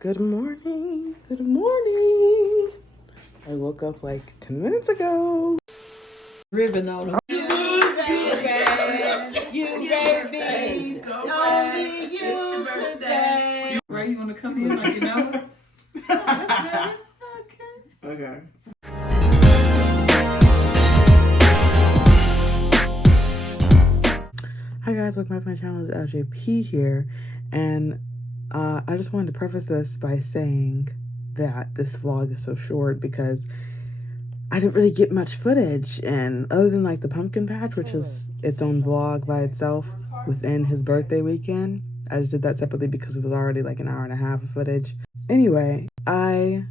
Good morning. Good morning. I woke up like 10 minutes ago. Ribbon on them. You baby, only you today. Ray, you want to come in like you know us? Okay. Hi guys, welcome back to my channel. It's LJP here, and I just wanted to preface this by saying that this vlog is so short because I didn't really get much footage, and other than like the pumpkin patch, which is its own vlog by itself within his birthday weekend. I just did that separately because it was already like an hour and a half of footage. Anyway, I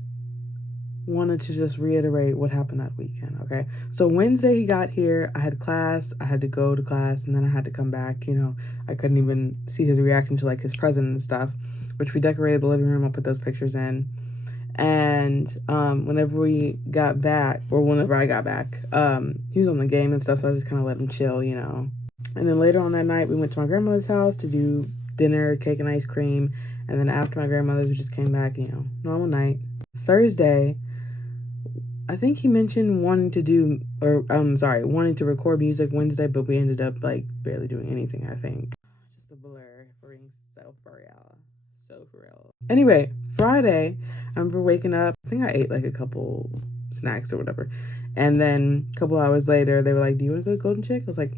wanted to just reiterate what happened that weekend, okay? So Wednesday he got here, I had class, I had to go to class, and then I had to come back, I couldn't even see his reaction to like his present and stuff, which we decorated the living room, I'll put those pictures in. And whenever we got back, or whenever I got back, he was on the game and stuff, so I just kind of let him chill, And then later on that night, we went to my grandmother's house to do dinner, cake and ice cream, and then after my grandmother's, we just came back, normal night. Thursday, I think he mentioned wanting to record music Wednesday, but we ended up like barely doing anything, I think. Just a blur for being so for real. Anyway, Friday, I remember waking up, I think I ate like a couple snacks or whatever. And then a couple hours later, they were like, do you want to go to Golden Chick? I was like,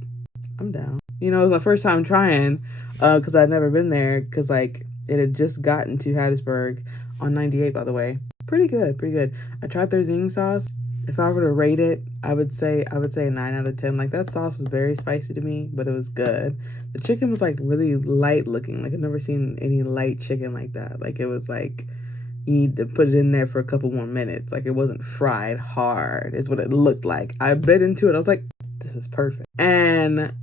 I'm down. It was my first time trying, because I'd never been there, because like it had just gotten to Hattiesburg on 98, by the way. Pretty good. I tried their zing sauce. If I were to rate it, I would say a 9 out of 10. Like, that sauce was very spicy to me, but it was good. The chicken was like really light looking. Like, I've never seen any light chicken like that. Like, it was like you need to put it in there for a couple more minutes. Like, it wasn't fried hard is what it looked like. I bit into it. I was like, this is perfect. And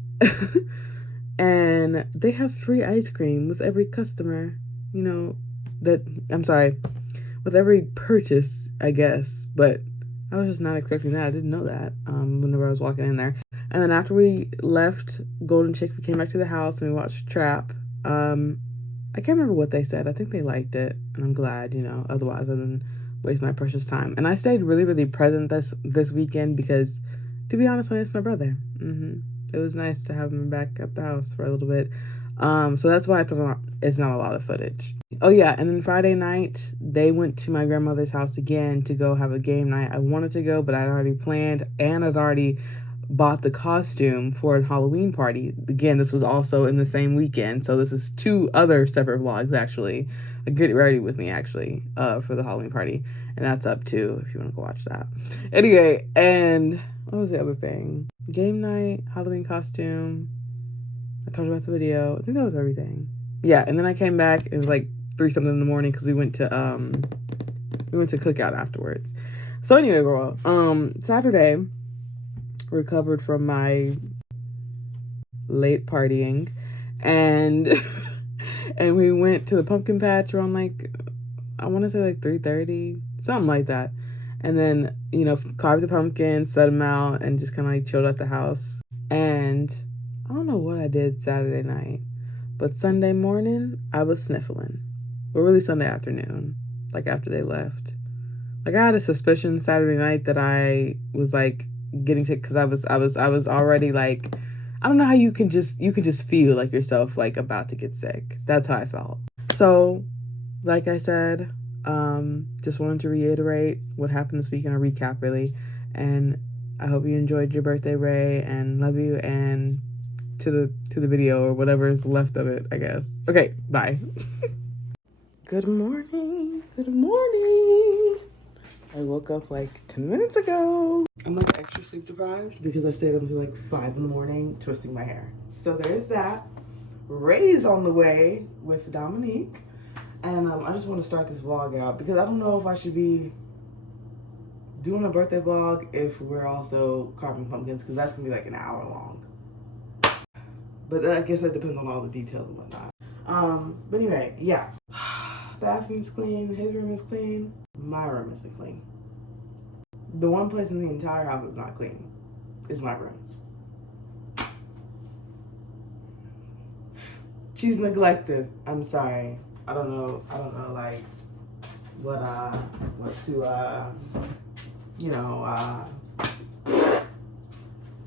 and they have free ice cream with every customer, with every purchase, I guess. But I was just not expecting that. I didn't know that whenever I was walking in there. And then after we left Golden Chick, we came back to the house and we watched Trap. I can't remember what they said. I think they liked it, and I'm glad, otherwise I wouldn't waste my precious time. And I stayed really, really present this weekend because, to be honest, I missed my brother. It was nice to have him back at the house for a little bit. So that's why I thought it's not a lot of footage. Oh yeah, and then Friday night, they went to my grandmother's house again to go have a game night. I wanted to go, but I'd already planned, and I'd already bought the costume for a Halloween party. Again, this was also in the same weekend, so this is 2 other separate vlogs, actually. Get ready with me, actually, for the Halloween party. And that's up, too, if you want to go watch that. Anyway, and what was the other thing? Game night, Halloween costume. I talked about the video. I think that was everything. Yeah, and then I came back. It was like 3-something in the morning because we went to cookout afterwards. So anyway, girl, Saturday, recovered from my late partying, and and we went to the pumpkin patch around like, I want to say like 3:30, something like that. And then, carved the pumpkin, set them out, and just kind of like chilled at the house. And I don't know what I did Saturday night, but Sunday morning, I was sniffling. Well, really Sunday afternoon, like after they left. Like, I had a suspicion Saturday night that I was like getting sick because I was already like, I don't know how you can just feel like yourself like about to get sick. That's how I felt. So, like I said, just wanted to reiterate what happened this weekend, a recap really, and I hope you enjoyed your birthday, Ray, and love you, and to the video or whatever is left of it, I guess. Okay, bye. Good morning. I woke up like 10 minutes ago. I'm like extra sleep deprived because I stayed up until like 5 in the morning twisting my hair. So there's that. Ray's on the way with Dominique. And I just want to start this vlog out because I don't know if I should be doing a birthday vlog if we're also carving pumpkins, because that's going to be like an hour long. But I guess that depends on all the details and whatnot. But anyway, yeah. Bathroom's clean, his room is clean, my room isn't clean. The one place in the entire house that's not clean is my room. She's neglected. I'm sorry. I don't know, like, what to you know, I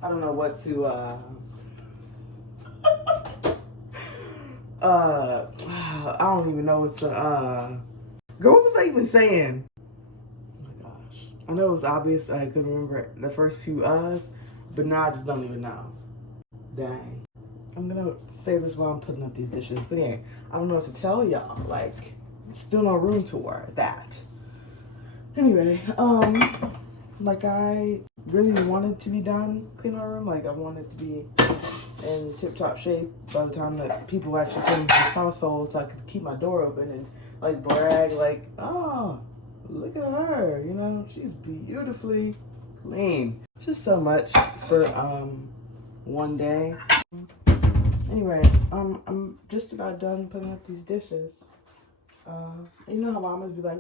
don't know what to I don't even know what to girl, what was I even saying? Oh my gosh. I know it was obvious I couldn't remember the first few but now I just don't even know. Dang. I'm gonna say this while I'm putting up these dishes, but yeah, I don't know what to tell y'all. Like, still no room tour that. Anyway, like I really wanted to be done cleaning my room. Like I wanted to be in tip-top shape by the time that people actually came into this household, so I could keep my door open and like brag, like, oh, look at her, you know, she's beautifully clean. Just so much for one day. Anyway, I'm just about done putting up these dishes. You know how mamas be like,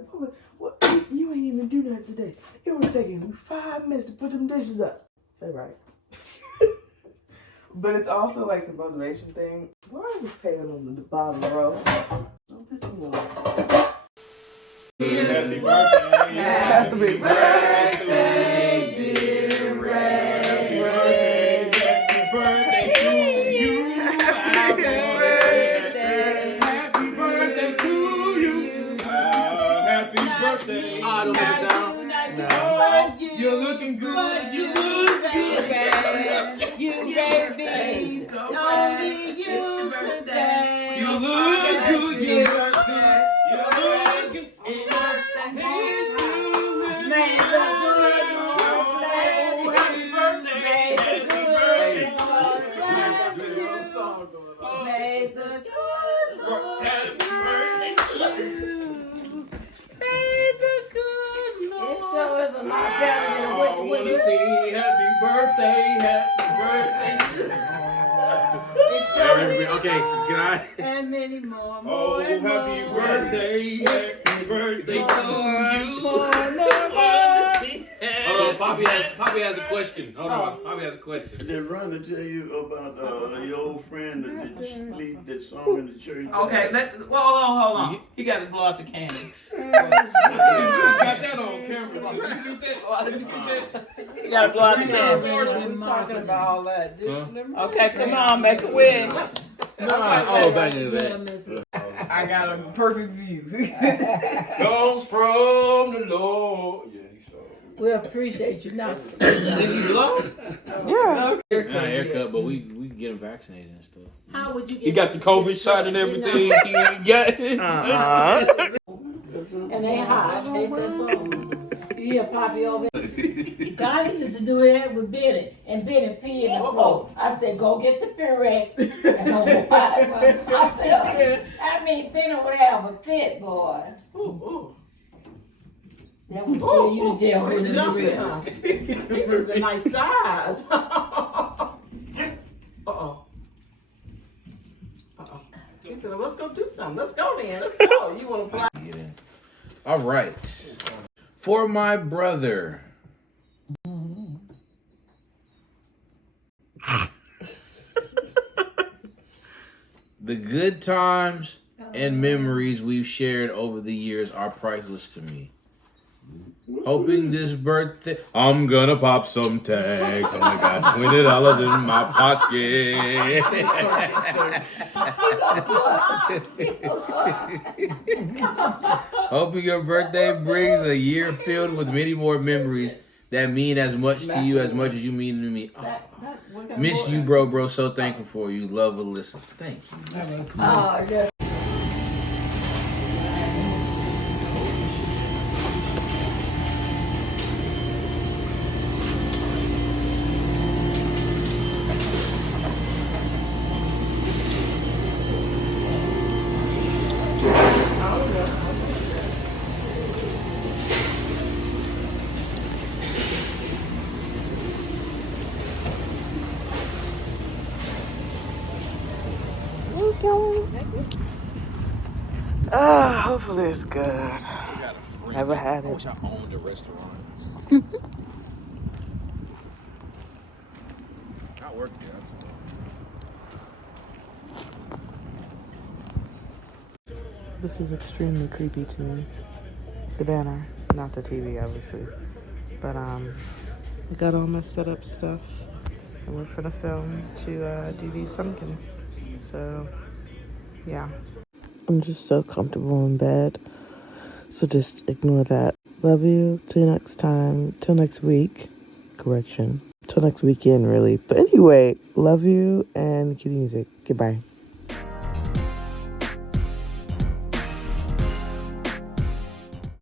what, you ain't even do that today. It was taking you 5 minutes to put them dishes up. Say right. But it's also like a motivation thing. Why are we paying on the bottom row? Don't piss me off. Happy birthday. Happy birthday, dear Ray. Happy birthday. Happy birthday to you. Happy birthday. Happy birthday to you. Happy birthday. I don't make a sound. No. You're looking good. You look good. You baby, only you today. You look good. You look good. You look good. May the good Lord bless you. May the good Lord. It sure is a lot better than I want to sing happy birthday, happy birthday. It sure is. Okay, can I? And many more. Oh, happy birthday, happy birthday to you. Hold on, Poppy has a question. Hold on, Poppy has a question. Did Rhonda tell you about your old friend that lead that song in the church? Okay, hold on. He got to blow out the candle. You got that on camera too. You get that? You got to blow out the candle. We talking about all that. Huh? Okay, come on, make a wish. Oh, back into that. I got a perfect view. Comes from the Lord. Yeah, he saw it. We appreciate you not. Did you blow? Yeah. Not a haircut, but we can get him vaccinated and stuff. How would you get? He got the COVID shot and everything. He got it. And they hot. Take that song. You hear Poppy over there? Donnie used to do that with Benny, and Benny pee in the floor. I said, go get the Pyrex. I mean, Benny would have a fit, boy. That was still you to jail with the real. He was a nice size. He said, let's go do something. Let's go then. Let's go. You want to play? All right. For my brother. The good times and memories we've shared over the years are priceless to me. Hoping this birthday, I'm gonna pop some tags. Only got $20 in my pocket. Hoping your birthday brings a year filled with many more memories that mean as much to you as much as you mean to me. Oh, miss you, bro. So thankful for you. Love, Alyssa. Thank you, Alyssa. Oh, yeah. Hopefully it's good. Never had I it. wish I owned a restaurant. Not working. This is extremely creepy to me. the banner, not the TV, obviously. But I got all my setup stuff, and we're gonna film to do these pumpkins. So yeah, I'm just so comfortable in bed, so just ignore that. Love you. Till next time. Till next week. Correction. Till next weekend, really. But anyway, love you and cue the music. Goodbye.